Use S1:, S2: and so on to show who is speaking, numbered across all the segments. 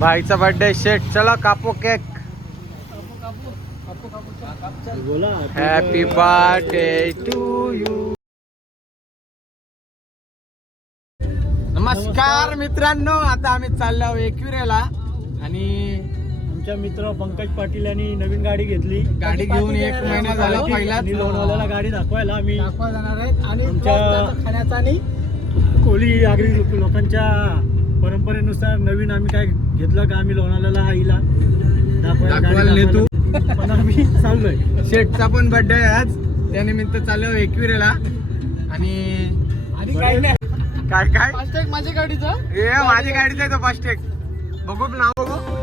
S1: भाईचा birthday शेट चला कापो केक
S2: बोला
S1: हॅपी बर्थडे टू यू नमस्कार मित्रांनो आता आम्ही चाललो एकविरेला आणि
S2: आमच्या मित्र पंकज पाटील यांनी नवीन गाडी घेतली.
S1: गाडी घेऊन एक महिना झाला पहिलाच.
S2: आणि लोणावळ्याला गाडी दाखवायला आम्ही
S3: दाखवा जाणार आहेत. आणि
S2: आमच्या-
S3: खाण्याचा आणि
S2: कोळी आगरी लोक- लोकांच्या परंपरेनुसार नवीन आम्ही काय घेतलं का आम्ही लोणावळ्याला आईला? दाखवायला
S1: नेतो.
S2: पण आम्ही चाललोय.
S1: शेटचा पण बर्थडे आहे आज. त्यानिमित्त चाललो एकविरेला. आणि
S3: आणि काही नाही.
S1: काय काय?
S3: फास्टॅग माझ्या गाडीचा?
S1: ए माझी गाडीच आहे तो फास्टॅग बघू नाव बघू.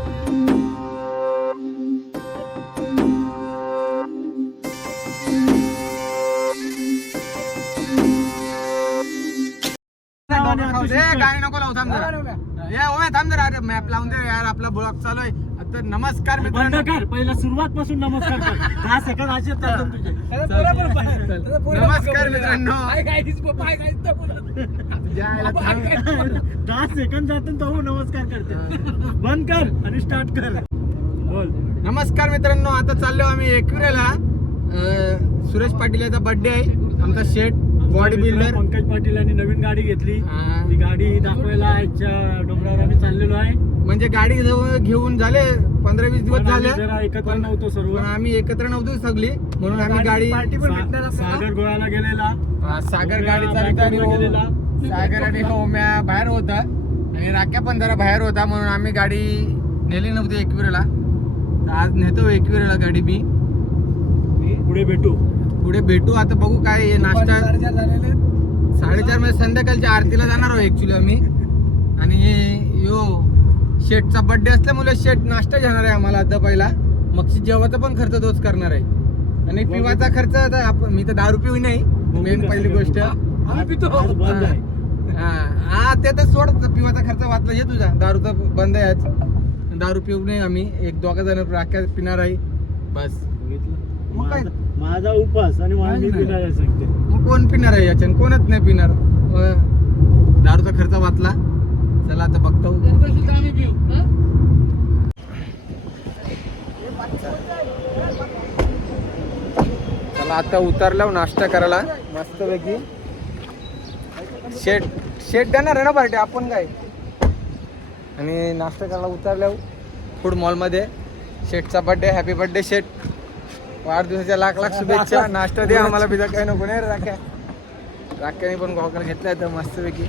S1: गाडी नको लावू ओमे थांब जरा अरे मॅप लावून दे यार आपला ब्लॉग चालू आहे. आता नमस्कार
S2: बंद
S1: मित्रांनो.
S2: कर पहिला सुरुवात पासून नमस्कार कर. दहा सेकंद चालतात तुझे
S1: नमस्कार मित्रांनो. जायला थांब.
S2: दहा सेकंद जातात तो नमस्कार करते. बंद कर आणि स्टार्ट कर. बोल.
S1: नमस्कार मित्रांनो आता चाललो आम्ही एकविरेला अं, सुरेश पाटील याचा बर्थडे आहे. आमचा शेट बॉडी बिल्डर.
S2: पंकज पाटील यांनी नवीन गाडी घेतली. ती गाडी दाखवायला आजच्या डोंगरावर आम्ही चाललेलो आहे.
S1: म्हणजे गाडी जवळ घेऊन झाले पंधरा वीस दिवस झाले.
S2: एकत्र नव्हतो सर्व.
S1: आम्ही एकत्र नव्हतो सगळी. म्हणून आम्ही गाडी
S2: सागर गेलेला.
S1: हा, सागर गाडी
S2: गेलेला.
S1: सागर आणि ओम्या बाहेर होता. आणि राख्या पण जरा बाहेर होता म्हणून आम्ही गाडी नेली नव्हती एकविरेला. आज नेतो एकविरेला गाडी बी
S2: पुढे भेटू.
S1: पुढे भेटू. आता बघू काय नाश्ता साडेचारमध्ये संध्याकाळच्या आरतीला जाणार आहोत ऍक्च्युली आम्ही. आणि यो शेटचा बर्थडे असल्यामुळे शेट नाश्ता घेणार आहे आम्हाला आता पहिला. मग जेवाचा पण खर्च तोच करणार आहे. आणि पिवाचा खर्च आता मी तर दारू पिऊ नाही. मेन पहिली गोष्ट.
S3: आम्ही पितो.
S1: हा. हा, ते तर सोड. पिवाचा खर्च वाचला. ये तुझा. दारू तर बंद आहे आज. दारू पिऊ नाही आम्ही. एक दोघा जण राख्या पिणार आहे. बस. मग काय?
S2: माझा- उपास आणि मला मी
S1: नाही.
S2: पिणार आहे सांगते?
S1: मग कोण पिणार आहे याच्यान कोणच नाही पिणार. दारूचा खर्च वाचला. चला आता बघतो.
S3: सुद्धा आम्ही पिऊ?
S1: चला आता उतरलो नाश्ता करायला. मस्त पैकी शेट शेट देणार आहे ना पार्टी आपण काय? आणि नाश्ता करायला उतरलो फूड मॉलमध्ये शेटचा बर्थडे हॅपी बर्थडे शेट. वाढदिवसाच्या लाख लाख शुभेच्छा नाश्ता दे आम्हाला बिजा काही नको नाही राख्या. राख्याने पण गॉगल घेतलाय तर मस्तपैकी.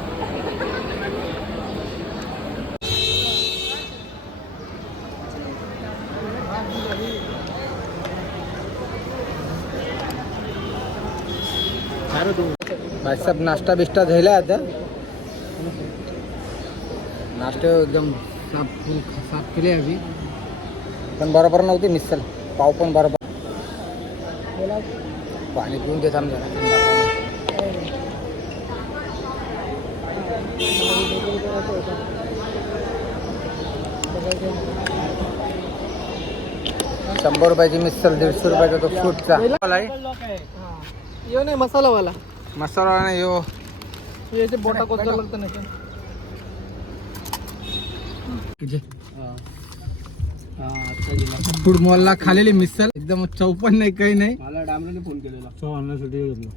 S1: भाईसाहेब नाश्ता बिस्टा झाला आता. नाश्ता एकदम साफ फुल साफ केले आम्ही पण बरोबर नव्हते मिसल पाव पण बरोबर. पाणी पिऊन देत आम जरा. शंभर रुपयाची मिसल दीडशे रुपयाचा तो फ्रूटचा.
S3: यो नाही मसालावाला.
S1: मसाला नाही यो.
S3: याचे बोटा लागतं नाही.
S1: फूड मॉलला खालेली मिसल एकदम चौपन नाही काही नाही.
S2: मला डांबराने फोन केलेला. चव आणण्यासाठी घेतलं.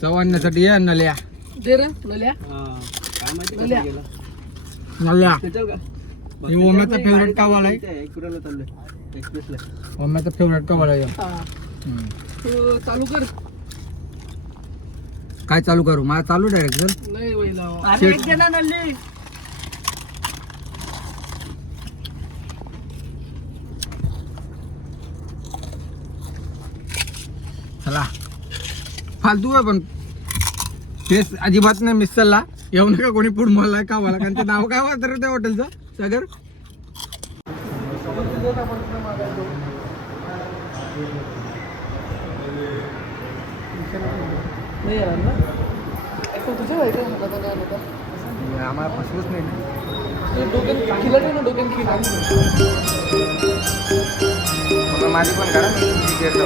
S1: चव आणण्यासाठी या नल्या.
S3: दे रे लल्या
S2: काय माहिती.
S1: नल्या. ओम्याचा फेवरेट कावाला आहे.
S2: चाललंय. एक्सप्रेसला.
S1: हो, ओम्याचा फेवरेट कावाला आहे.
S3: हा. तू चालू कर.
S1: काय चालू करू? मला चालू डायरेक्ट
S3: नाही होईल हवा.
S2: अरे एक जण नल्ली.
S1: चला. फालतू आहे पण. तेच अजिबात नाही मिसलला येऊ नका कोणी पुढ मला का मला कारण ते नाव काय वाटतं रे त्या हॉटेलचं सागर?
S3: नाही येणार ना ऐकून तुझ्या माहिती आहे मला काय होतं
S1: आम्हाला फसवूच नाही.
S3: डोक्यात खिला ठेव ना डोक्यात खिला.
S1: माझी पण करा मी घेत.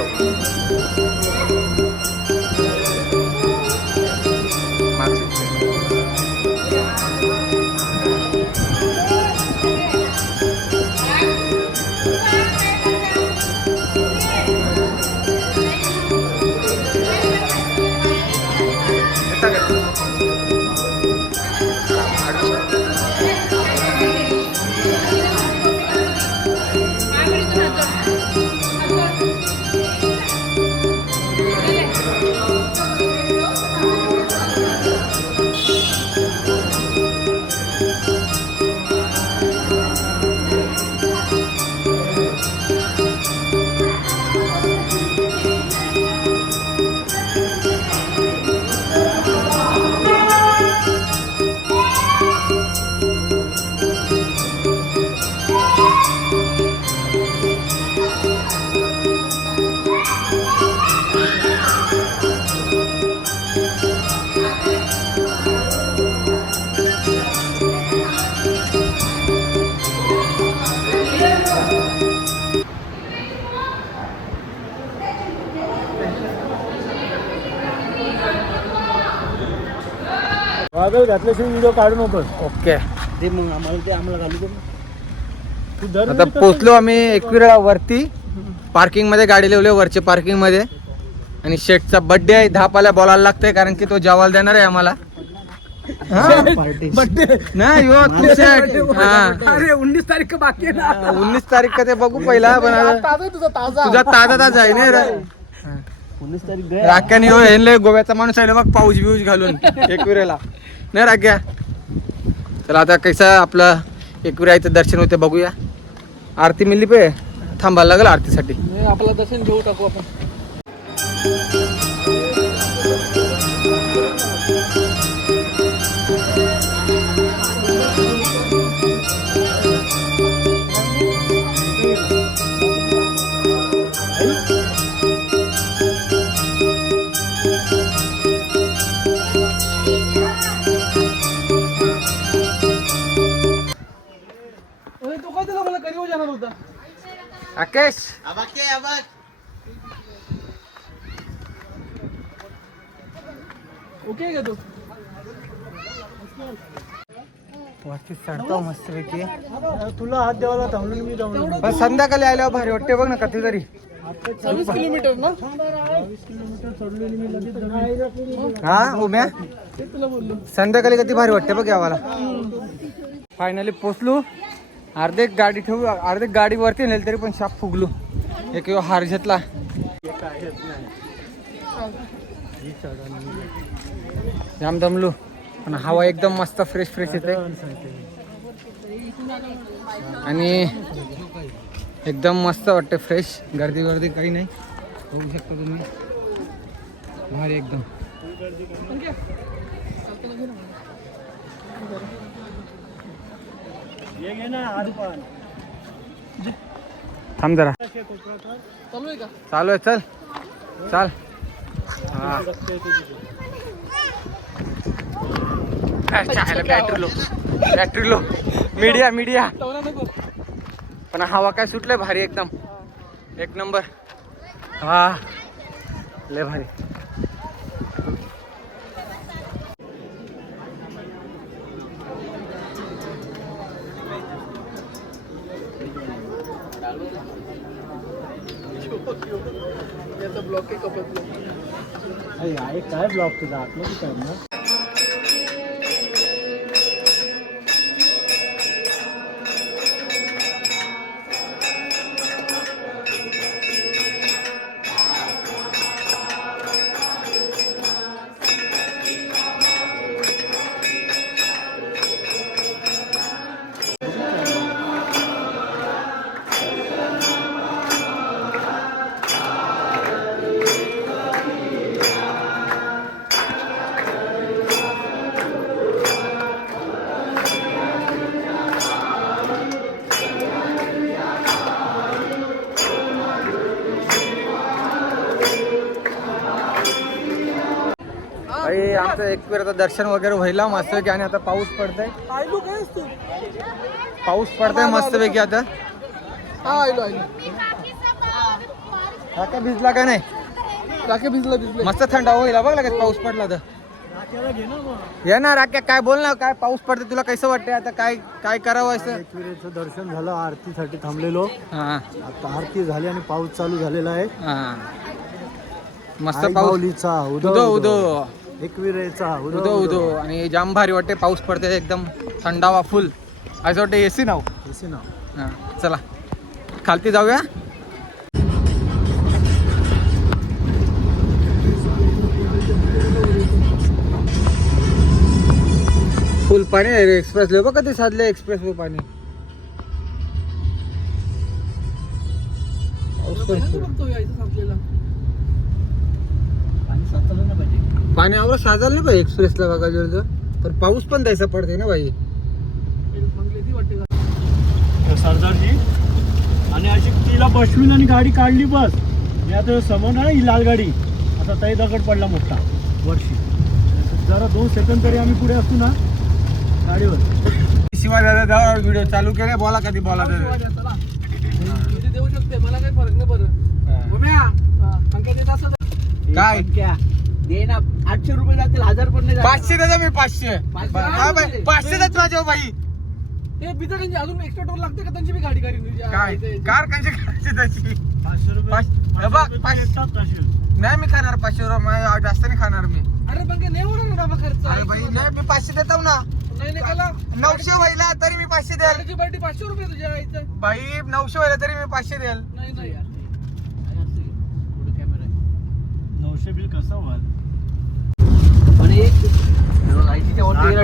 S2: घातल्याशिवाय व्हिडिओ काढू नकोस.
S1: ओके.
S2: ते मग आम्हाला ते आम्हाला घालू दे तू दर
S1: आता पोचलो आम्ही एकविरा वरती. पार्किंगमध्ये गाडी लावली वरच्या पार्किंगमध्ये. आणि शेटचा बर्थडे आहे दहा पाल्या बोलायला लागतंय कारण की तो जेवायला देणार आहे आम्हाला. नाही हो? तू शेट हा.
S3: अरे उन्नीस तारीख का बाकी आहे ना.
S1: उन्नीस तारीख का ते बघू पहिला पण आता
S3: ताजा आहे तुझा ताजा.
S1: तुझा ताजा ताजा आहे ना रे.
S2: उन्नीस तारीख गया
S1: राख्याने हो हेनले गोव्याचा माणूस आहे बघ पाऊस बिऊस घालून एकविरेला. नाही राख्या चला आता कैसा आपलं एकविरा इथं दर्शन होते बघूया. आरती मिली पे. थांबायला लागेल आरतीसाठी.
S3: आपलं दर्शन घेऊ टाकू आपण.
S1: राकेश
S3: ओके का तू
S1: वरती चढतो मस्तपैकी.
S2: तुला हात द्यावाला थांबलो मी जाऊन
S1: पण संध्याकाळी आल्यावर भारी वाटते बघ ना कधी तरी.
S3: सव्वीस किलोमीटर ना?
S2: किलोमीटर चढलेली मी लगेच जाऊन
S1: हा उम्या
S3: ते तुला बोललो
S1: संध्याकाळी कधी भारी वाटते बघ यावाला. फायनली पोचलो. अर्धे गाडी ठेवू अर्धे गाडी वरती नेल तरी पण शाप फुगलो. एक हार घेतला. जाम दमलो. पण हवा एकदम मस्त फ्रेश फ्रेश येते आणि एकदम मस्त वाटते फ्रेश गर्दी वर्दी काही नाही. बघू शकता तुम्ही. भारी एकदम. थांब जरा.
S3: चालू आहे का
S1: चालू. आहे चल चाल हा battery low. Battery low. Media media पण हवा काय सुटलंय भारी एकदम. एक नंबर हा. लय भारी
S3: याचा ब्लॉक आहे कपल ब्लॉक
S2: आहे काय ब्लॉक तुझा आतमध्ये काय ना
S1: आमचं एक वेळ आता दर्शन वगैरे व्हायला मस्तपैकी आणि आता पाऊस पडतंय.
S3: आयलो काय तू?
S1: पाऊस पडतंय मस्तपैकी आता.
S3: हा आयलो आयलो
S1: हा काय भिजला का नाही?
S3: राखे भिजलं भिजलं.
S1: मस्त थंड होईल बघ लगेच पाऊस पडला तर.
S2: घे ना
S1: राख्या काय बोल ना काय पाऊस पडते तुला कसं वाटतंय? आता काय काय करावं असं?
S2: एकविरेचं दर्शन झालं आरतीसाठी थांबलेलो.
S1: हा.
S2: आता आरती झाली आणि पाऊस चालू झालेला आहे.
S1: हा. मस्त पाऊस. उदो
S2: उदो एकविरेचा.
S1: उदो उदो आणि जाम भारी वाटते. पाऊस पडते एकदम. थंडावा फुल असं वाटतं एसी नाव.
S2: एसी ना
S1: हा चला. खालती जाऊया. फुल पाणी आहे एक्सप्रेस वे बघ कधी साधले एक्सप्रेस वे पाणी पाऊस पण पाणी आवडं साजायला नाही पाहिजे एक्सप्रेसला बघा जर तर पाऊस पण द्यायचा पडते ना भाई
S2: सरदारजी आणि अशी तिला बसवीन आणि गाडी काढली बस. मी आता समोर ना ही लाल गाडी. आता ताई दगड पडला मोठा वर्षी जरा दोन सेकंद तरी आम्ही पुढे असतो ना गाडीवर.
S1: शिवाय दादा व्हिडिओ चालू केले बोला कधी बोला.
S3: किती देऊ शकते मला काही फरक नाही बरं हा, तर.
S1: काय?
S3: दे ना. आठशे रुपये जातील हजार पण नाही.
S1: पाचशे देतो मी पाचशे.
S3: पाचशे?
S1: हा बाई, पाचशे देतो माझ्या बाई.
S3: ते बिचाऱ्यांची अजून एक्स्ट्रा टोल लागते का? त्यांची बी गाडी तुझ्या
S1: काय? कार कशी करायची त्याची?
S2: पाचशे रुपये
S1: पाच- हे बघ,
S2: पाचशे रुपये
S1: पाच-
S2: येतात तसे.
S1: नाही मी खाणार पाचशे रुपये मा- जास्त नाही खाणार मी.
S3: अरे काय नाही होणार ना बाबा खर्च.
S1: अरे बाई नाही मी पाचशे देतो ना.
S3: नाही नाही
S1: नऊशे व्हायला तरी मी पाचशे द्याल
S3: गाडीची पार्टी पाचशे रुपये तुझ्या आईचं
S1: बाई नऊशे व्हायला तरी मी पाचशे द्याल
S3: नाही नाही
S2: नऊशे बिल कसं व्हाल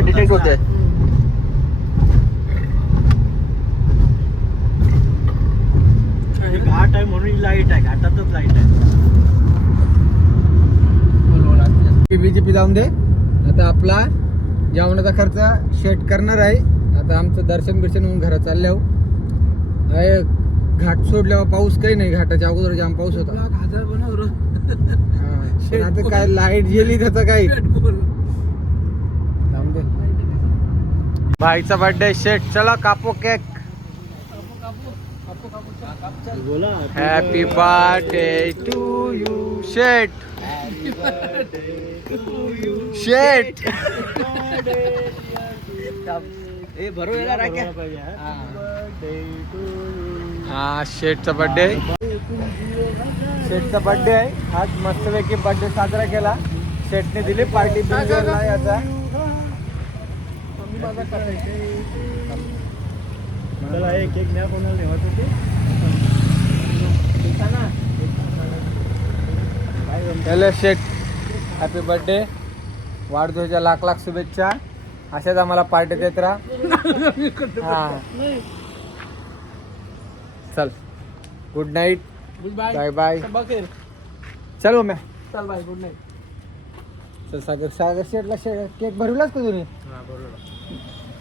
S1: डिटेक्ट होते
S2: घाट आहे म्हणून लाइट आहे घाटातच लाइट आहे
S1: बीजेपी जाऊन दे. आता आपला जेवणाचा खर्च शेट करणार आहे. आता आमचं दर्शन बिर्शन होऊन घरात चालले हो. आहे घाट सोडल्यावर पाऊस काही नाही. घाटाच्या अगोदर जाम पाऊस होता.
S3: हजार बनव
S1: पण आता काय लाइट गेली त्याचं काही. भाईचा बर्थडे शेट चला कापो cake happy birthday to you शेट शेट हा शेटचा बर्थडे शेटचा बर्थडे आहे. आज मस्तपैकी बर्थडे साजरा केला. शेटने दिली पार्टी बिंजरला याचा
S2: एक एक न्या कोणाला
S1: हॅलो शेट हॅपी बर्थडे वाढदिवसाच्या लाख लाख शुभेच्छा. अशाच आम्हाला पार्टी देत राहा. हा. चल. Good night
S3: good bye
S1: bye bye
S3: बघेल
S1: चलो मॅ.
S3: चल बाय गुड नाईट
S1: चल सागर सागर शेटला शे केक भरवलाच का तुम्ही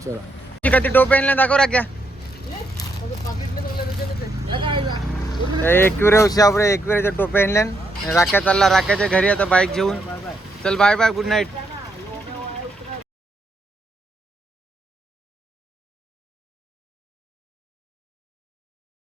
S1: चलो. कधी टोप्याला दाखव राख्या. एकविरे शाबरे एकविरेच्या टोप्या आणल्यान राख्या चालला राख्याच्या घरी आता बाईक घेऊन. चल बाय बाय गुड नाईट